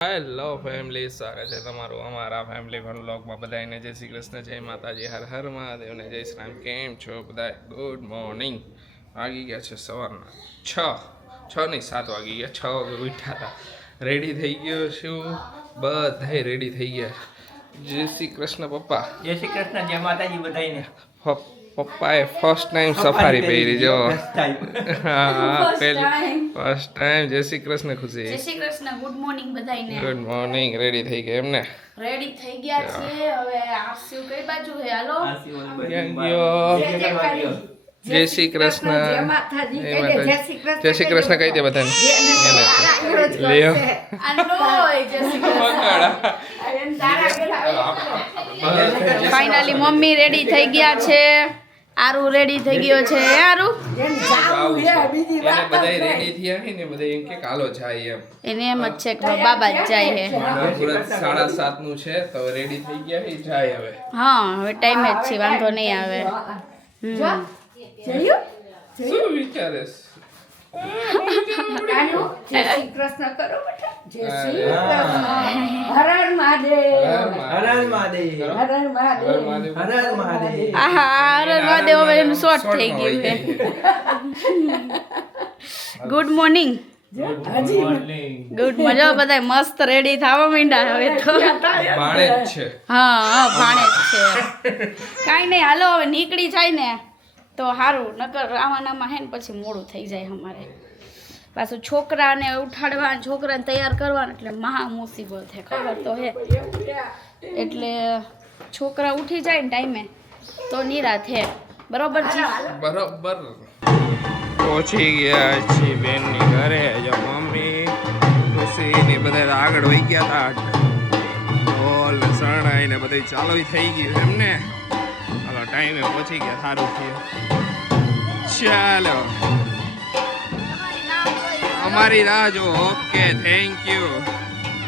Hello family, સ્વાગત છે તમારું અમારા ફેમિલી વ્લોગમાં. બધાને જય શ્રી કૃષ્ણ, જય માતાજી, હર હર મહાદેવને જય શ્રી રામ. કેમ છો બધા? Good morning. વાગી ગયા છે સવારના 6 નહીં 7 વાગી ગયા. 6 વાગે ઉઠ્યા હતા. રેડી થઈ ગયો છું, બધાય રેડી થઈ ગયા. જય શ્રી કૃષ્ણ પપ્પા. જય શ્રી કૃષ્ણ, જય માતાજી બધાને. પપ્પાએ ફર્સ્ટ ટાઈમ સફારી પહેરી જો. હા, ફર્સ્ટ ટાઈમ. જય શ્રી કૃષ્ણ ખુશી. જય શ્રી કૃષ્ણ. ગુડ મોર્નિંગ બધાને. Good morning. રેડી થઈ ગયા એમને? રેડી થઈ ગયા છે. હવે આરસીયુ કઈ બાજુ છે? હાલો. જય શ્રી કૃષ્ણ. જય શ્રી કૃષ્ણ કહી દે બધાને. લ્યો. ફાઇનલી મમ્મી રેડી થઈ ગયા છે. આરુ રેડી થઈ ગયો છે. આરુ બધા રેડી થયા છે ને, બધા એમ કે કાલો જાય એમ. એને એમ જ છે કે બાબા જ જાય છે. 7:30 નું છે તો રેડી થઈ ગયા છે, જાય હવે. હા, હવે ટાઈમ જ છે, વાંધો નહીં આવે. શું વિચારે જય શ્રી કૃષ્ણ કરો બેટા. જય શ્રી કૃષ્ણ. હર હર મહાદેવ. હર હર મહાદેવ. હર હર મહાદેવ. હર હર મહાદેવ. આહા, હર હર મહાદેવ હવે એનું શોર્ટ થઈ ગયું છે. Good morning. ગુડ મજા. બધા મસ્ત રેડી થવા માંડ્યા હવે તો. બાણે જ છે. હા, ભાણે જ છે. કાંઈ નહીં, હાલો હવે નીકળી જાય ને તો સારું. નકર આવાનામાં હે ને પછી મોડું થઈ જાય અમારે. પાછું છોકરાને ઉઠાડવા, છોકરાને તૈયાર કરવાનું એટલે મહા મુસીબત છે, ખબર તો હે. એટલે છોકરા ઉઠી જાય ને ટાઈમે તો નિરાત હે. બરોબર છે? બરોબર. પહોંચી ગયા છીએ બેનની ઘરે. જો મમ્મી ખુશી ને બધા આગળ વહી ગયા હતા. ઢોલ ને શરણાઈ ને બધું ચાલુ થઈ ગયું એમને. હાલો, ટાઈમે પહોંચી ગયા, સારું થયું. ચાલો, અમારી રાહ જો. Okay, thank you.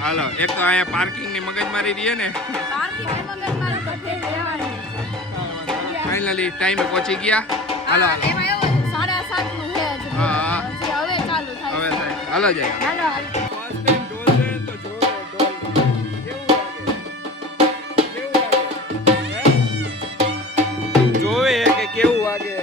હાલો, એક તો અહીંયા પાર્કિંગ ની મગજમારી રહી ને. ફાઇનલી ટાઈમે પહોંચી ગયા. હાલો હાલો. હા, હવે થાય. હાલો જાય. જોવે કે કેવું વાગે.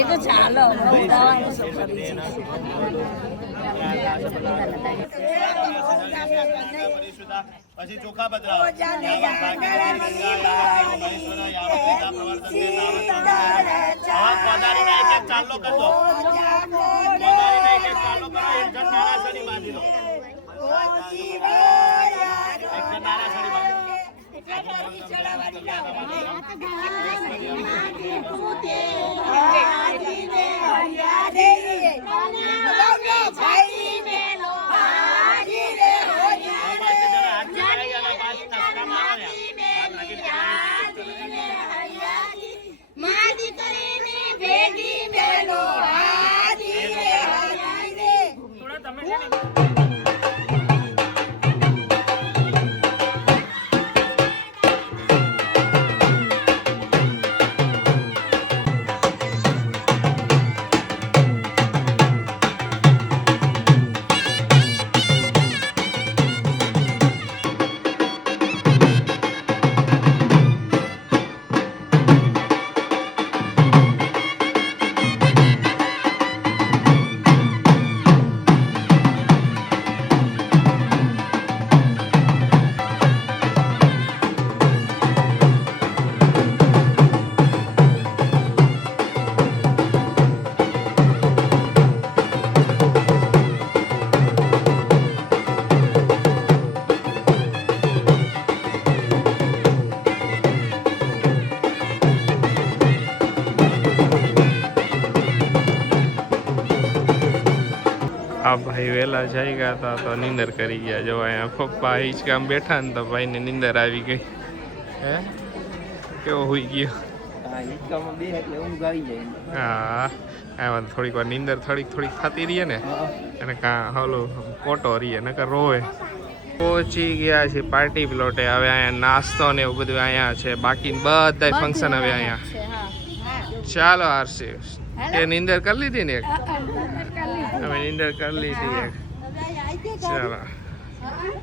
એ તો ચાલો. પછી ચોખા બદલાવો. ચાલો કરતો. બાંધી દો. આ ભાઈ વહેલા જઈ ગયા હતા તો નીંદર કરી ગયા. જો અહીંયા પપ્પા હિંચકામ બેઠા ને તો ભાઈને નીંદર આવી ગઈ. હે કેવો હોઈ ગયો? હા હિંચકામાં બે એટલે ઊંઘ આવી જાય. હા આમાં થોડીક વાર નીંદર થોડીક થતી રહીએ ને અને કાં હલો કોટો રહીએ નકર રોવે. પહોંચી ગયા છે પાર્ટી પ્લોટે. હવે અહીંયા નાસ્તો ને એવું બધું અહીંયા છે. બાકી બધા ફંક્શન હવે અહીંયા. છે, હા. ચાલો આરસી એ નીંદર કરી લીધી ને એક. હવે નીંદર કરી લીધી એક. ચાલો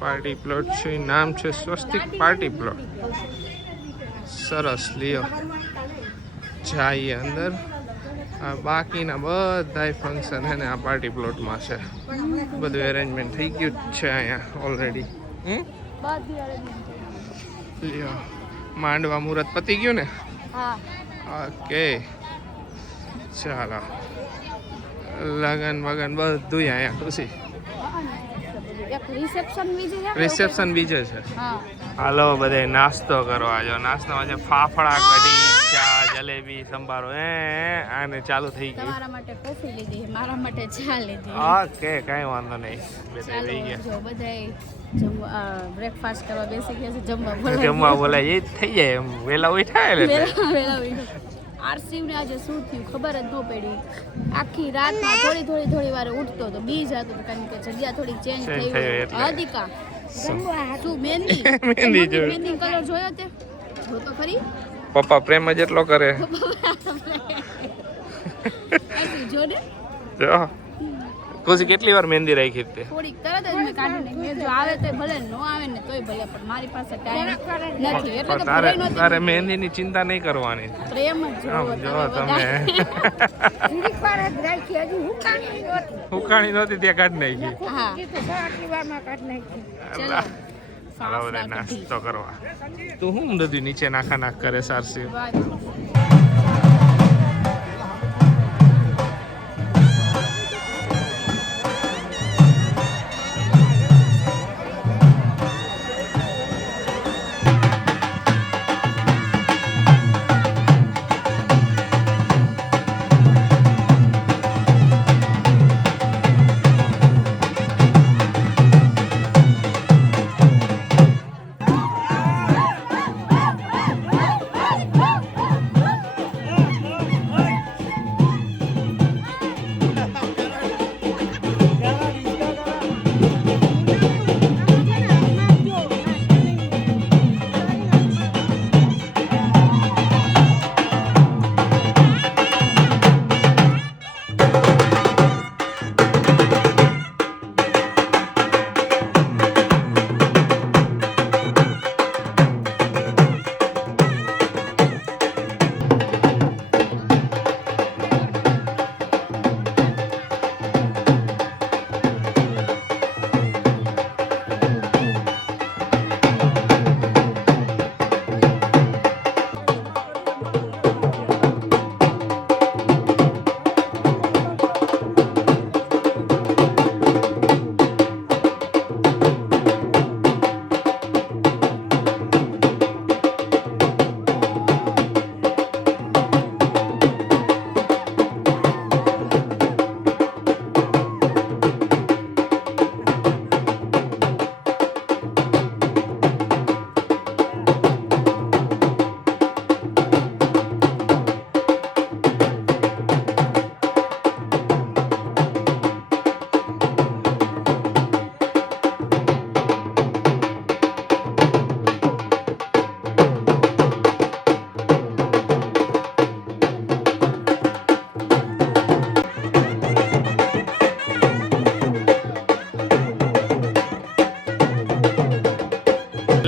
પાર્ટી પ્લોટ છે. નામ છે સ્વસ્તિક પાર્ટી પ્લોટ. સરસ લ્યો જઈએ અંદર. આ બાકીના બધા ફંક્શન છે ને આ પાર્ટી પ્લોટમાં છે. બધું એરેન્જમેન્ટ થઈ ગયું જ છે અહીંયા ઓલરેડી. બધી arrangement. લ્યો માંડવા મુહૂર્ત પતી ગયું ને. હા ઓકે ચાલો લગન વગન બધું અહીંયા ખુશી. એક રિસેપ્શન બીજું છે. રિસેપ્શન બીજે છે. હા હાલો બધે નાસ્તો કરવા. જો નાસ્તામાં છે ફાફડા, કઢી, ચા, જલેબી, સંભારો. આને ચાલુ થઈ ગયું. તમારા માટે કોફી લીધી, મારા માટે ચા લીધી. ઓકે કઈ વાંધો નહીં. બધા ચાલો થઈ ગયા. જો બધાય જમવા બ્રેકફાસ્ટ કરવા બેસી ગયા છે. જમવા બોલાવી જમવા બોલાય એ જ થઈ જાય એમ વેલા ઉઠાય એટલે. વેલા આરસીવને આજે શું થયું ખબર જ ન પડી. આખી રાતમાં થોડી વારે ઉઠતો તો બી જતો હતો કારણ કે જગ્યા થોડી ચેન્જ Change થઈ થયું હોય. એટલે. અધિકા શું મહેંદી મહેંદી જોઈ. મહેંદી કલર જોયો તે જો તો ખરી પપ્પા પ્રેમ જ એટલો કરે. આ તું જો ને જો ખુશી કેટલી વાર મહેંદી રાખી તે. થોડીક તરત જ મેં કાઢી નાખી. મેં જો આવે તો ભલે ન આવે ને તોય ભલે પણ મારી પાસે ટાઈમ નથી એટલે પણ તો તારે ભરાઈ નહોતી. તારે મહેંદીની ચિંતા નહીં કરવાની. પ્રેમ જ આમ જોવો જો તમે જીરીક વાર જ રાખી, હજી હુકાણી નહોતી. ઉકાણી નહોતી ત્યાં કાઢી નાખી. હા કીધું તો આટલી વારમાં કાઢી નાખી. ચલો હાલો બધા નાસ્તો કરવા. તું શું બધું નીચે નાખ કરે સારસી.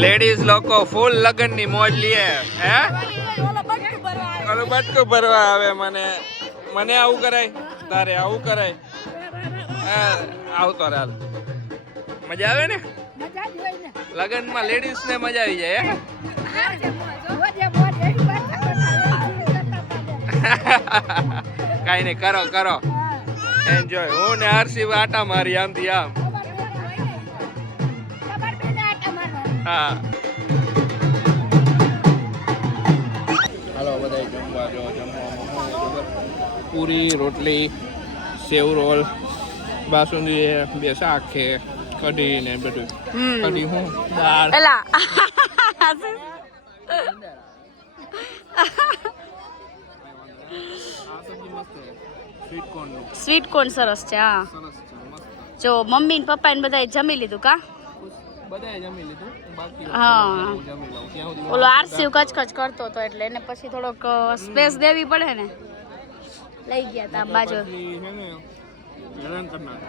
લેડીઝ લોકો ફૂલ લગન ની મોજ લીએ. હે ઓલું બટકું ભરવા આવે. મને આવું કરાય તારે આવું કરાય. આવતો હાલ મજા આવે ને મજા જ હોય ને. લગન માં લેડીઝ ને મજા આવી જાય. કઈ નઈ કરો કરો એન્જોય. હું ને આરસી આટા મારી આમથી આમ. હા હાલો બધા જમવા જો. જમવામાં પૂરી રોટલી સેવ રોલ બાસુંદી બે શાક છે કઢી ને બધું હમ કઢી હું દાળ એલા સ્વીટ કોર્ન સ્વીટ કોર્ન સરસ છે હા સરસ છે મસ્ત જો મમ્મી ને પપ્પા ને બધાએ જમી લીધું કા બધાએ જમી લીધું બાકી હા જમી લઉં ત્યાં સુધી ઓલો આરસી કચકચ કરતો હતો એટલે એને પછી થોડોક સ્પેસ દેવી પડે ને લઈ ગયા તા બાજુ પછી છે ને હેરાન કરનાર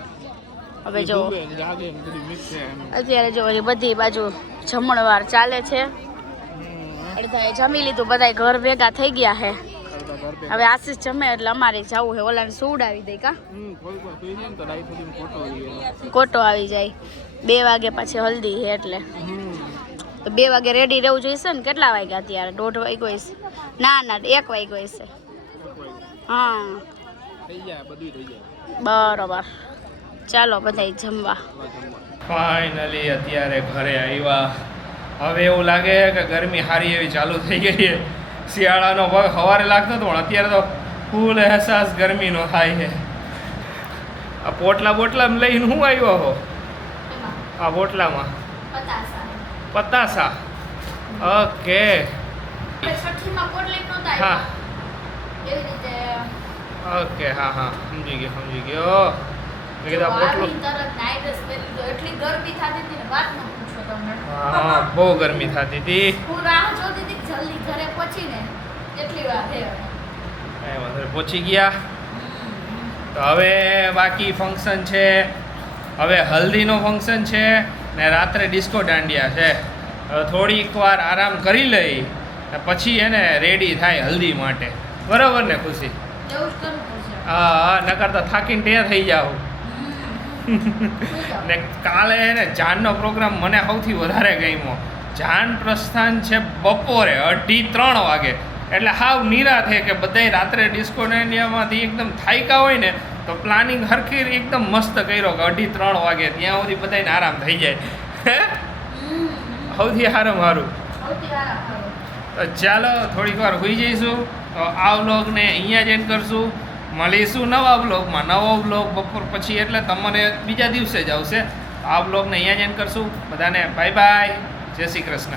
હવે જો જાગે ને બધી મિક્સ છે એમ અત્યારે જો એ બધી બાજુ જમણવાર ચાલે છે અડધાએ જમી લીધું બધાય ઘર ભેગા થઈ ગયા છે કરતા ઘર પે હવે આશીષ જમે એટલે અમારે જવું છે ઓલાને સુવડાવી દઈ કા થોડીક વાર સુઈ જાય ને તો ડાઈ સુધી ફોટો આવી ગયો કોટો આવી જાય 2 વાગે પછી હલ્દી છે એટલે તો 2 વાગે રેડી રહેવું જોઈશે ને કેટલા વાગ્યા અત્યારે 1:30 વાગ્યો હશે ના 1 વાગ્યો હશે હા થઈ જાય બધું થઈ જાય બરોબર ચાલો બધાય જમવા ફાઇનલી અત્યારે ઘરે આવ્યા હવે એવું લાગે કે ગરમી સારી એવી ચાલુ થઈ ગઈ છે શિયાળાનો ભાગ સવારે લાગતો હતો પણ અત્યારે તો ફૂલ અહેસાસ ગરમીનો થાય છે આ પોટલા લઈને હું આવ્યો હો આ પોટલામાં પતાસા ઓકે હા ઓકે હા સમજી ગયો મેં કીધું આ પોટલો હા બહુ ગરમી થતી હતી પહોંચી ગયા તો હવે બાકી ફંક્શન છે હવે હલ્દીનો ફંક્શન છે ને રાત્રે ડિસ્કો દાંડિયા છે હવે થોડીક વાર આરામ કરી લઈ ને પછી એને રેડી થાય હલ્દી માટે બરાબર ને ખુશી હા નકર તો થાકીને ત્યાં થઈ જાવ ને કાલે ને જાનનો પ્રોગ્રામ મને સૌથી વધારે ગમ્યો જાન પ્રસ્થાન છે બપોરે 2:30-3 વાગે એટલે હાવ નિરાંતે કે બધાય રાત્રે ડિસ્કો દાંડિયામાંથી એકદમ થાક્યા હોય ને તો પ્લાનિંગ હરખી એકદમ મસ્ત કર્યો કે 2:30-3 વાગે ત્યાં સુધી બધાને આરામ થઈ જાય સૌથી સારું તો ચાલો થોડીક વાર હોઈ જઈશું તો આ વ્લોગને અહીંયા જ એન્ડ કરશું મળીશું નવા વ્લોગમાં નવો વ્લોગ બપોર પછી એટલે તમને બીજા દિવસે જ આવશે આ વ્લોગને અહીંયા જ એન્ડ કરશું બધાને બાય બાય જય શ્રી કૃષ્ણ